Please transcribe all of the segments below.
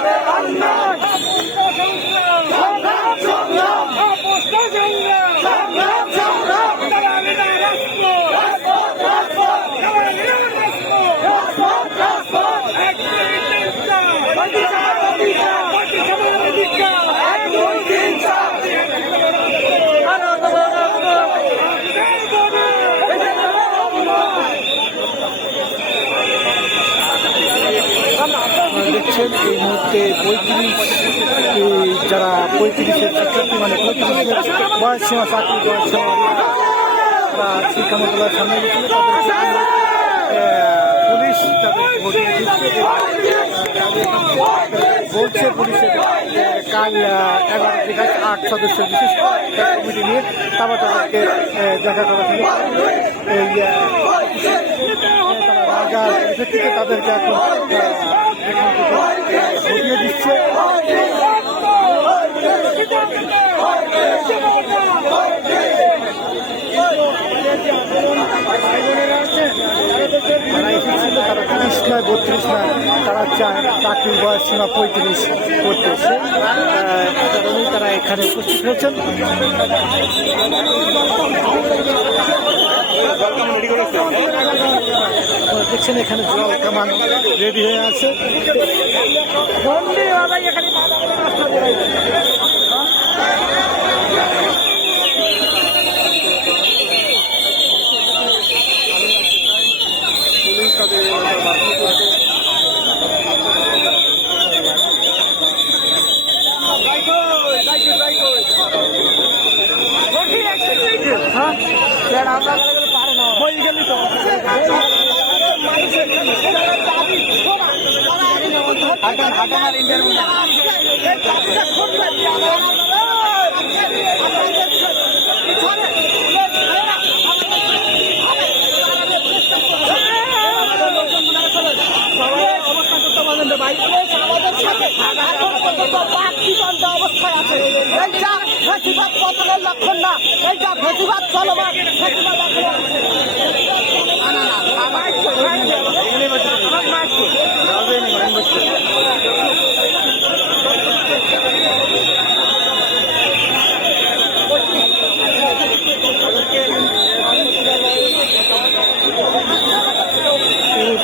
আপনারা দেখছেন এই মুহূর্তে পঁয়ত্রিশ যারা পঁয়ত্রিশের ছাত্রছাত্রী মানে পঁয়ত্রিশের বয়স সীমা চাকরি বয়স সীমা তারা শিক্ষা মন্ত্রণালয়ের সামনে গেছিল পুলিশ বলছে পুলিশের কাল এগারো থেকে আট সদস্যের বিশেষ কমিটি নিয়ে তারপর তাদেরকে দেখা করার জন্য এই তারা তাদেরকে এখন সরিয়ে দিচ্ছে তারা তিরিশ নয় বত্রিশ নয় তারা চায় চাকরির বয়স সীমা পঁয়ত্রিশ করতেছে এখানে উপস্থিত হয়েছেন আপনারা দেখছেন এখানে জল কামান রেডি হয়ে আছে পুলিশ তাদের বাতিল করছে অবস্থায় আছে এইটা ফেসিবাদ পতনের লক্ষণ না এইটা ফেসিবাদ চলমান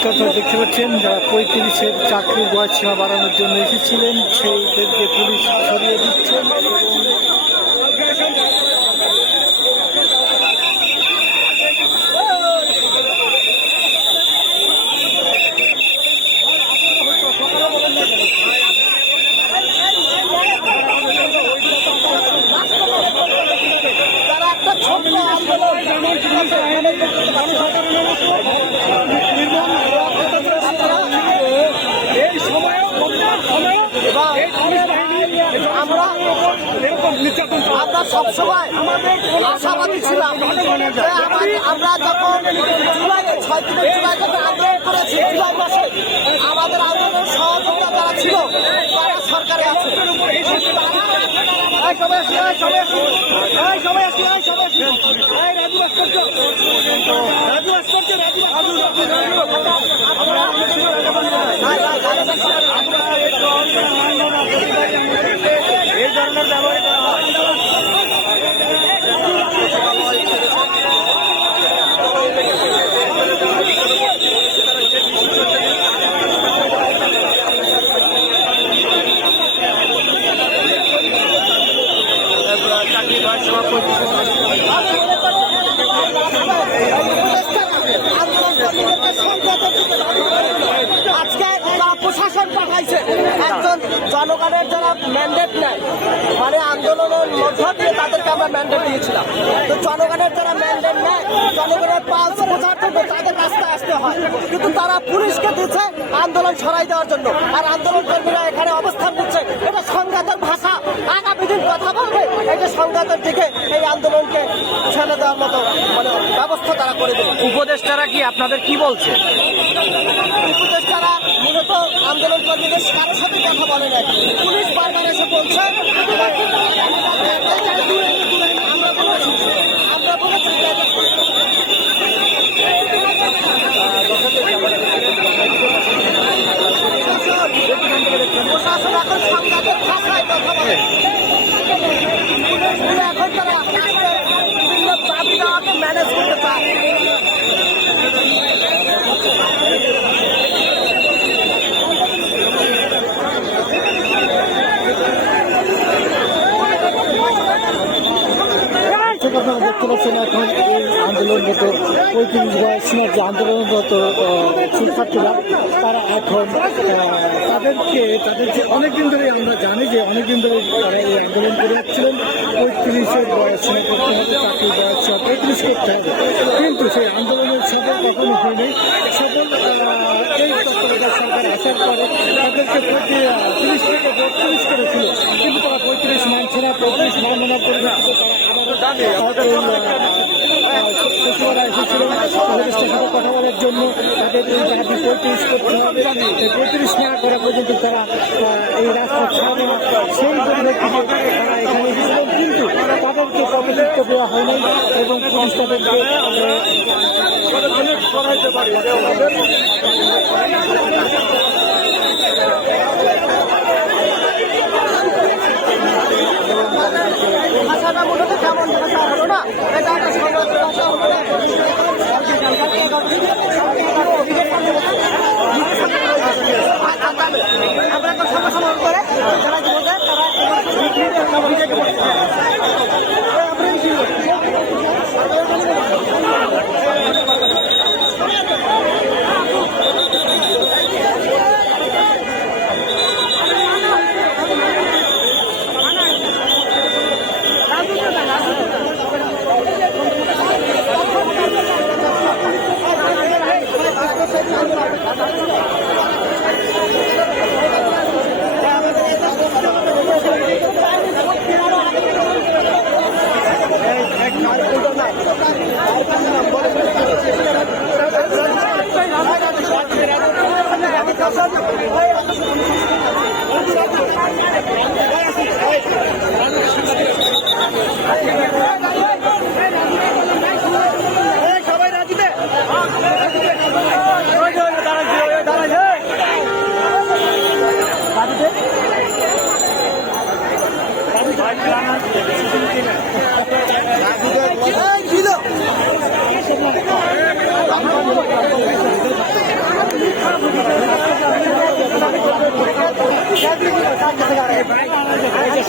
কথা দেখতে পাচ্ছেন যারা পঁয়ত্রিশের চাকরির বয়স সীমা বাড়ানোর জন্য এসেছিলেন, সেইদেরকে পুলিশ সরিয়ে দিচ্ছে তারা একটা ছোট্ট আন্দোলন এই সময়ে আমরা এরকম নির্যাতন আমরা সবসময় আশাবাদী ছিলাম। আমরা যখন জুলাই ছয় দিনের জুলাই যখন আন্দোলন করেছি জুলাই মাসে আমাদের আন্দোলনের সহযোগিতা যারা ছিল তারা সরকারে আছে। এই সবাই আসি, এই সবাই আসি, এই সবাই আসি, এই সবাই আসি। এই রাজু ভাস্কর্য, রাজু ভাস্কর্য, রাজু ভাস্কর্য। এই ধরনের ব্যবহার করা হয় চাকরি বয়স সীমা পঁয়ত্রিশ আজকে প্রশাসন পাঠাইছে। জনগণের যারা ম্যান্ডেট নেয় মানে আন্দোলনের মধ্য দিয়ে তাদেরকে আমরা ম্যান্ডেট দিয়েছিলাম। তো জনগণের যারা ম্যান্ডেট নেয় জনগণের পালস বোঝার জন্য তাদের রাস্তায় আসতে হয়। কিন্তু তারা পুলিশকে দিচ্ছে আন্দোলন ছড়াই দেওয়ার জন্য। আর আন্দোলন কর্মীরা এখানে অবস্থান নিচ্ছে। এটা সংঘাতের ভাষা। আগামী দিন কথা বলবে। এই যে সংঘাতের দিকে এই আন্দোলনকে ছেড়ে দেওয়ার মতো মানে ব্যবস্থা তারা করে দেবে। উপদেষ্টারা কি আপনাদের কি বলছে? উপদেষ্টারা মূলত আন্দোলন কর্মীদের কারোর সাথে কথা বলে নাই? পুলিশ বারবার এসে বলছে প্রশাসন এখন ভাষায় কথা বলে এখন তারা বিভিন্ন দাবি দাওয়াকে ম্যানেজ করতে পারে দর্শক আপনারা দেখতে পাচ্ছেন এখন এই আন্দোলনরত পঁয়ত্রিশ বয়সীয় যে আন্দোলনরত শিক্ষার্থীরা, তারা এখন তাদেরকে তাদের যে অনেকদিন ধরে আমরা জানি যে অনেকদিন ধরে তারা এই আন্দোলন করে যাচ্ছিলেন। পঁয়ত্রিশের বয়স করতে হবে চাকরির বয়স পঁয়ত্রিশ করতে হবে। কিন্তু সেই আন্দোলনের সফল কখনো হয়নি। সফল এই তত্ত্বাবধায়ক সরকার আসার পরে তাদেরকে তিরিশ থেকে বত্রিশ করেছিল কিন্তু তারা পঁয়ত্রিশ মানছে না, পঁয়ত্রিশ না মানার পরিবর্তে তারা আবারও তাদের সাথে কথা বলার জন্য তারা এই রাস্তা ছাড়বে না সেই পরিপ্রেক্ষিতে কিন্তু তাদেরকে পদযুক্ত দেওয়া হয়নি এবং মূলত কেমন ভাষা হলো না এটা একটা সংগত ভাষা হলো না আমরা একটা সমস্যা করে যারা যুবক তারা বিজেপি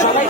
সবাই